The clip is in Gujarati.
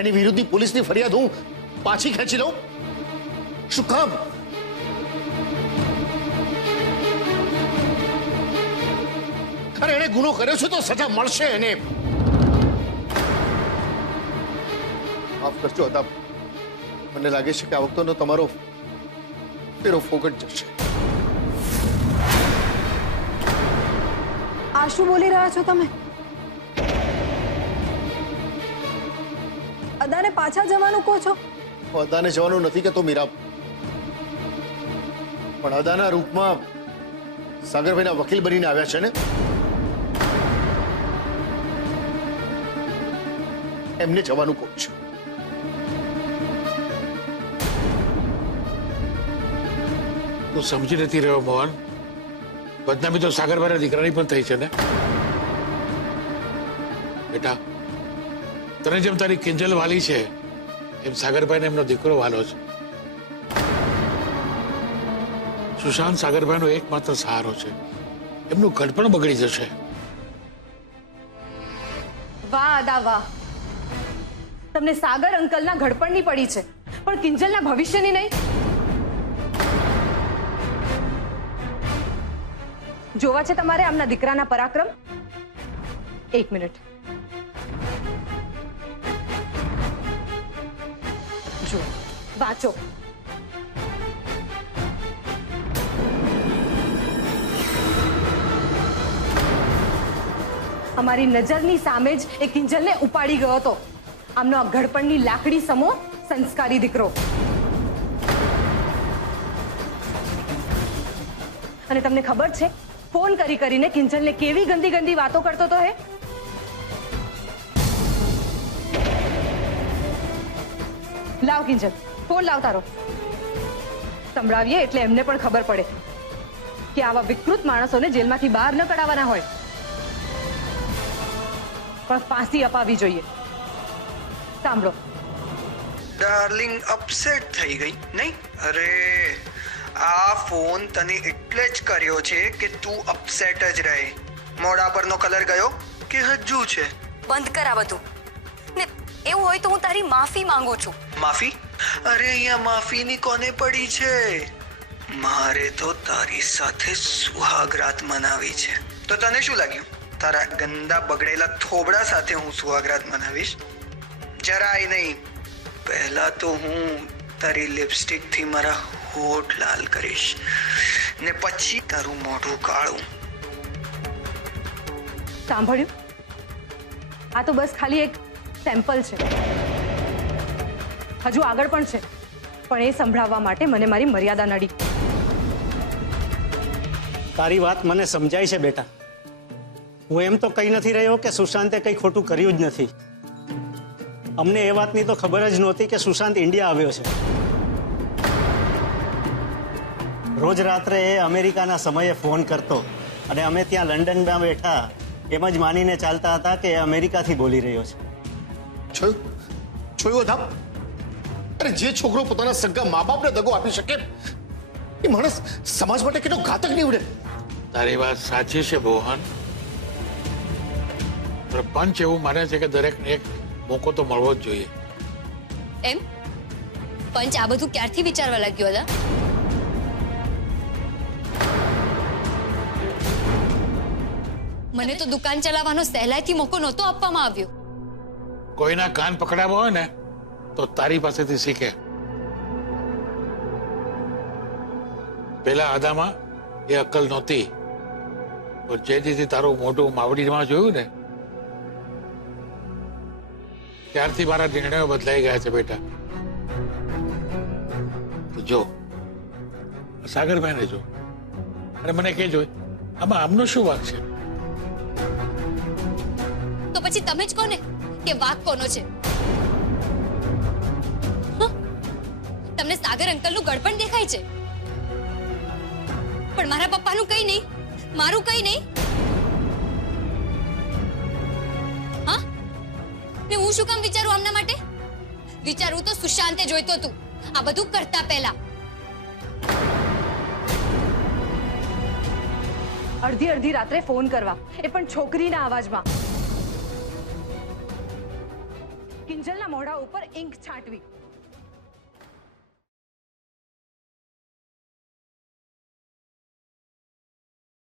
એની વિરુદ્ધની પોલીસની ફરિયાદ હું પાછી ખેંચી લઉં? શું કામ? અરે એને ગુનો કર્યો છે તો સજા મળશે એને. માફ કરજો હતા, મને લાગે છે કે આ વખતનો તમારો ફેરો ફોગટ જશે. આ શું બોલી રહ્યા છો તમે? અદાને પાછા જવાનું કહો છો? અદાને જવાનું નથી કહેતો મીરા, પણ અદાના રૂપમાં સાગરભાઈના વકીલ બનીને આવ્યા છે ને, એમને જવાનું કહું છું. તું સમજી નથી રહ્યો મોહન. બદનામી તો સાગરભાઈના દીકરાની પણ થઈ છે ને બેટા. તને જેમ તારી કિંજલ વાલી છે એમ સાગરભાઈને એમનો દીકરો વાલો છે. સુશાંત સાગરભાઈનો એકમાત્ર સહારો છે. એમનું ઘર પણ બગડી જશે. વાહ અદા વાહ, તમને સાગર અંકલના ઘડપણની પડી છે પણ કિંજલના ભવિષ્યની નહીં. જોવા છે તમારે આમના દીકરાના પરાક્રમ? એક મિનિટ જો વાંચો. અમારી નજરની સામે જ એ કિંજલને ઉપાડી ગયો હતો. આમનો આ ઘડપણની લાકડી સમો સંસ્કારી દીકરો. અને તમને ખબર છે ફોન કરી કરીને કિંજલને કેવી ગંદી ગંદી વાતો કરતો હતો હે? લાવ કિંજલ, ફોન લાવ તારો. સંભળાવીએ એટલે એમને પણ ખબર પડે કે આવા વિકૃત માણસોને જેલમાંથી બહાર ન કઢાવવાના હોય, પણ ફાંસી અપાવી જોઈએ. સાંભળો. ડાર્લિંગ અપસેટ થઈ ગઈ નહીં? અરે આ ફોન તને એટલે જ કર્યો છે કે તું અપસેટ જ રહે. મોઢા પરનો કલર ગયો કે હજુ છે? બંધ કર આ બધું. ને એવું હોય તો હું તારી માફી માંગુ છું. માફી? અરે અહીંયા માફીની કોને પડી છે? મારે તો તારી સાથે સુહાગરાત મનાવી છે. તો તને શું લાગ્યું તારા ગંદા બગડેલા થોબડા સાથે હું સુહાગરાત મનાવીશ? જરાય નહીં. પહેલા તો હું તારી લિપસ્ટિક થી મારા હોઠ લાલ કરીશ ને પછી તારું મોઢું કાળું. સાંભળ્યું? આ તો બસ ખાલી એક સેમ્પલ છે. હજુ આગળ પણ છે, પણ એ સંભળાવવા માટે મને મારી મર્યાદા નડી. તારી વાત મને સમજાય છે બેટા. હું એમ તો કહી નથી રહ્યો કે સુશાંતે કંઈ ખોટું કર્યું જ નથી. અમને એ વાતની તો ખબર જ નહોતી કે સુશાંત ઇન્ડિયા આવ્યો છે. રોજ રાત્રે એ અમેરિકાના સમયે ફોન કરતો અને અમે ત્યાં લંડનમાં બેઠા એમ જ માનીને ચાલતા હતા કે એ અમેરિકાથી બોલી રહ્યો છે. જોયું હતા? અરે જે છોકરો પોતાના સગા મા બાપને દગો આપી શકે એ માણસ સમાજ માટે કેટલો ઘાતક નીવડે. તારી વાત સાચી છે મોહન. પંચ એવું માને છે કે દરેકને એક મોકો તો મળવો જ જોઈએ. એમ પંચ આ બધું ક્યારથી વિચારવા લાગ્યો હતા? મને તો દુકાન ચલાવવાનો સહેલાઈથી મોકો નહોતો આપવામાં આવ્યો. કોઈના કાન પકડાવા હોય ને તો તારી પાસેથી શીખે. પેલા આદામાં એ અક્કલ નહોતી, પણ જે દીધી તારું મોઢું માવડીમાં જોયું ને ત્યારથી મારા નિર્ણયો બદલાઈ ગયા છે બેટા. જો સાગરભાઈને જો અને મને કે જોઈ આમાં આમનો શું વાંક છે? તો પછી તમે જ કોને કે વાંક કોનો છે? તમને સાગર અંકલનું ગળપણ દેખાય છે, પણ મારા પપ્પાનું કઈ નહીં, મારું કઈ નહીં. હા, ને હું શું કામ વિચારું આમના માટે? વિચારવું તો સુશાંતે જોઈતો હતું આ બધું કરતા પહેલા. અડધી અડધી રાત્રે ફોન કરવા, એ પણ છોકરીના અવાજમાં. કિંજલના મોઢા ઉપર ઇંક છાંટવી